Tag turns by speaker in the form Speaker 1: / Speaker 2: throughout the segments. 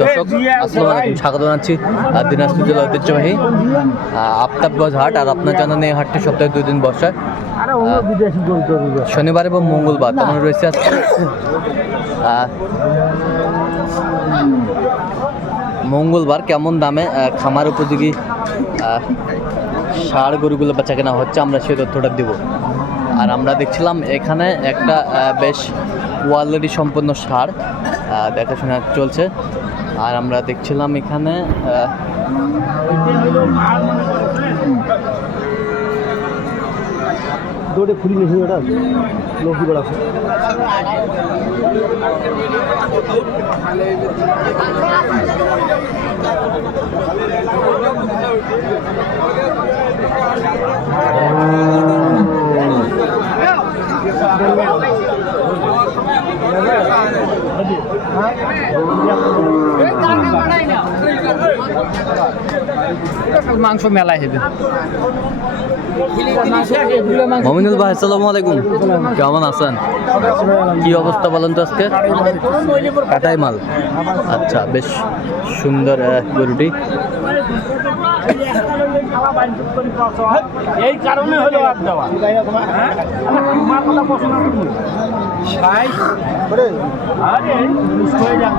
Speaker 1: দর্শক আসসালামু আলাইকুম স্বাগত জানাচ্ছি দিনাজপুর জেলা ঐতিহ্যবাহী আফতাবগঞ্জ হাট। আর আপনার জানান এই হাটটি সপ্তাহে দুই দিন বসায় শনিবার এবং মঙ্গলবার তেমন রয়েছে আজকে? মঙ্গলবার কেমন দামে খামার উপযোগী ষাঁড় গরুগুলো বেচা কেনা হচ্ছে আমরা সেই তথ্যটা দেব। আর আমরা দেখছিলাম এখানে একটা বেশ কোয়ালিটি সম্পন্ন সার দেখাশোনা চলছে। আর আমরা দেখছিলাম এখানে
Speaker 2: লোকি বড়।
Speaker 3: মাংস মেলায় হেবে
Speaker 1: মমিনুল ভাই আসসালামু আলাইকুম। কেমন আছেন? কি অবস্থা বলেন তো আজকে? কাটাই মাল। আচ্ছা বেশ সুন্দর গরুটি।
Speaker 3: এই কারণে হলো আর দেওয়া। ষাট আরে হয়ে যাব।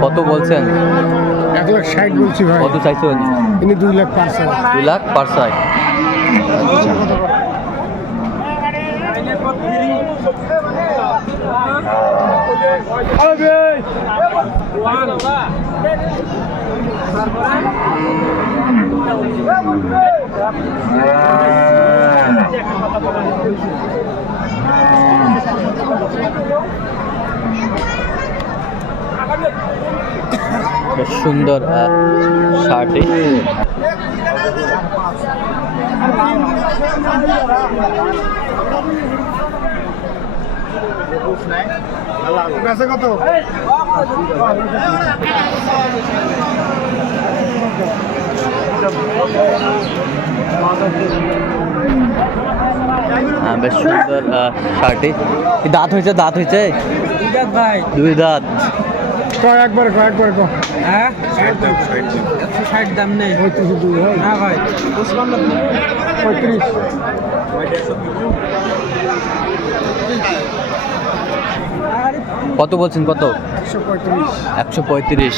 Speaker 1: কত বলছেন?
Speaker 2: এক লাখ ষাট বলছি ভাই।
Speaker 1: কত চাইছেন?
Speaker 2: ইনি দুই লাখ পাঁচ
Speaker 1: দুই লাখ সাই বেশ সুন্দর
Speaker 2: বেচা কত
Speaker 1: বেশ সুন্দর আহ, দাঁত হয়েছে দাঁত হয়েছে?
Speaker 3: ভাই।
Speaker 1: দুই দাঁত।
Speaker 2: কয় একবার কয় একবার কয়
Speaker 3: হ্যাঁ? একশো ষাট দাম। নেই।
Speaker 2: পঁয়ত্রিশ দুই হয়?
Speaker 3: না ভাই।
Speaker 2: পঁয়ত্রিশ।
Speaker 1: কত বলছেন কত?
Speaker 2: একশো পঁয়ত্রিশ।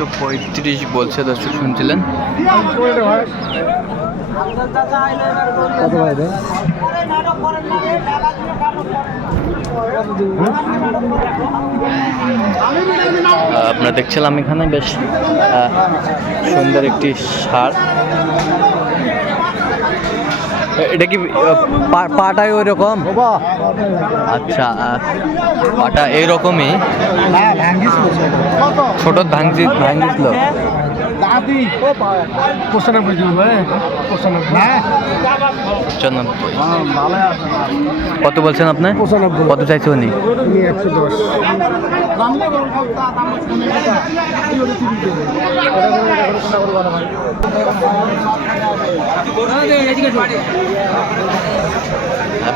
Speaker 1: একশো পঁয়ত্রিশ বলছে দর্শক শুনছিলেন। আপনারা দেখছিলাম এখানে বেশ সুন্দর একটি সার। এটা কি পাটাই ওই রকম আচ্ছা পাটা এইরকমই
Speaker 2: হ্যাঁ
Speaker 1: ছোট ভাঙছি ভাঙিছিল
Speaker 2: হ্যাঁ
Speaker 1: কত বলছেন আপনি কত চাইছে উনি
Speaker 2: একশো দশ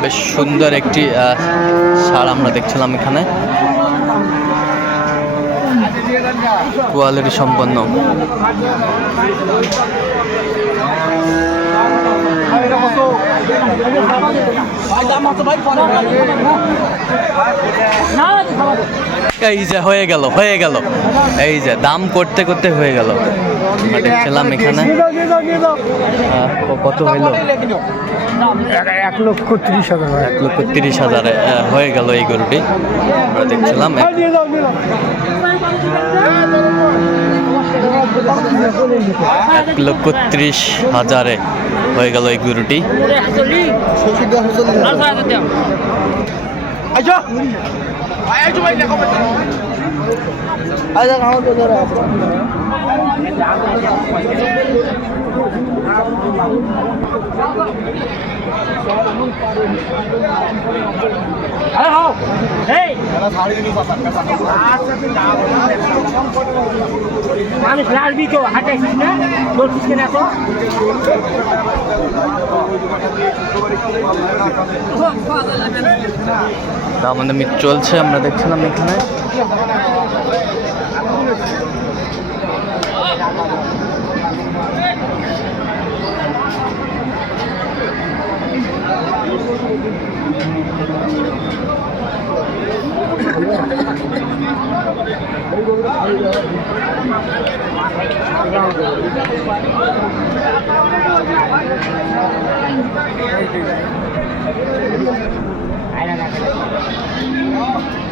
Speaker 1: বেশ সুন্দর একটি সার আমরা দেখছিলাম এখানে। কোয়ালিটি সম্পন্ন। এই যে হয়ে গেল হয়ে গেল। এই যে দাম করতে করতে হয়ে গেল। দেখছিলাম এখানে। কত হইল?
Speaker 2: এক লক্ষ ত্রিশ হাজার।
Speaker 1: এক লক্ষ তিরিশ হাজারে হয়ে গেল এই গরুটি। আমরা দেখছিলাম এক- লক্ষ ত্রিশ হাজারে হয়ে গেল এই গরুটি।
Speaker 3: আরে মানুষ লাড়বি তো হাঁটাইছিস না বলছিস এত
Speaker 1: আমাদের মিট চলছে আমরা দেখছিলাম এখানে।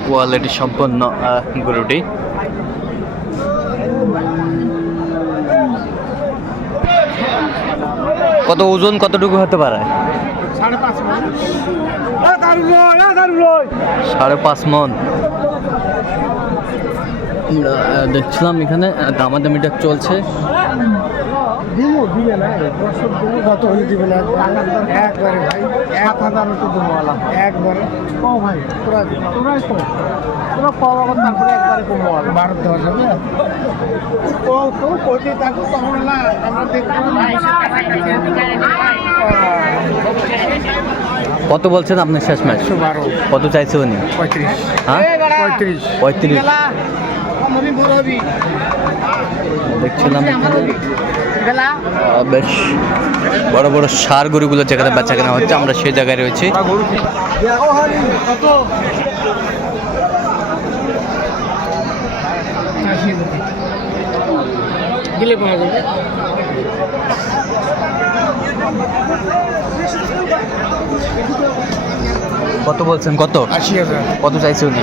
Speaker 1: কোয়ালিটি সম্পন্ন গরুটি। কত ওজন কতটুকু হতে পারে?
Speaker 3: সাড়ে পাঁচ মন দারুণ লয় দারুণ লয়
Speaker 1: সাড়ে পাঁচ মন আমরা আহ, দেখছিলাম এখানে দামাদামিটা চলছে।
Speaker 2: কত
Speaker 1: বলছেন আপনার শেষ ম্যাচ? কত চাইছে উনি?
Speaker 2: পঁয়ত্রিশ।
Speaker 1: হ্যাঁ?
Speaker 2: পঁয়ত্রিশ।
Speaker 1: পঁয়ত্রিশ। দেখছিলাম। বেশ বড় বড় সার গরুগুলো যেখানে বাচ্চা কেনা হচ্ছে আমরা সেই জায়গায় রয়েছি।
Speaker 2: দিলে পাওয়া যাবে।
Speaker 1: কত বলছেন? কত?
Speaker 2: আশি হাজার।
Speaker 1: কত চাইছে উনি?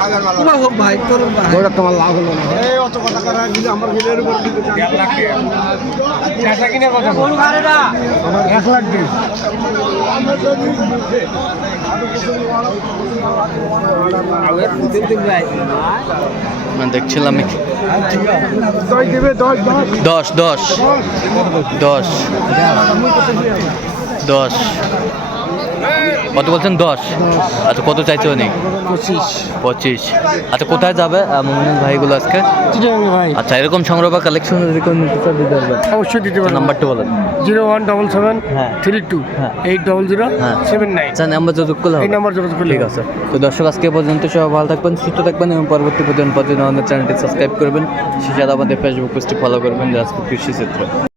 Speaker 1: আহ, গরুগুলো
Speaker 2: ওটা তোমার লাভ হলো না। অত কথা করা দিলে আমার গেলের উপর দিতে এক লাখ টাকা কিনে কথা আমার এক লাখ দিন
Speaker 1: দেখছিলাম
Speaker 2: দশ দশ। দশ।
Speaker 1: দশ। কত বলছেন? দশ? আচ্ছা কত চাইছে উনি?
Speaker 2: পঁচিশ।
Speaker 1: পঁচিশ। আচ্ছা কোথায় যাবে মোমিনুল ভাইগুলো আজকে? আচ্ছা এরকম সংগ্রহ বা কালেকশন যদি নিতে দিতে পারবেন?
Speaker 2: অবশ্যই দিতে পারব।
Speaker 1: নাম্বারটা বলেন।
Speaker 2: জিরো ওয়ান ডবল সেভেন
Speaker 1: হ্যাঁ।
Speaker 2: থ্রি টু
Speaker 1: হ্যাঁ।
Speaker 2: এইট ডবল জিরো
Speaker 1: হ্যাঁ।
Speaker 2: Seven nine.
Speaker 1: আচ্ছা নাম্বার যোগাযোগ করলে
Speaker 2: এই নাম্বার যোগাযোগ করলে
Speaker 1: ঠিক আছে। তো দর্শক আজকে পর্যন্ত সবাই ভালো থাকবেন সুস্থ থাকবেন এবং পরবর্তী পর্যন্ত আমাদের চ্যানেলটি সাবস্ক্রাইব করবেন। সেই সাথে আমাদের ফেসবুক পেজটি ফলো করবেন রাজপুর কৃষি ক্ষেত্র।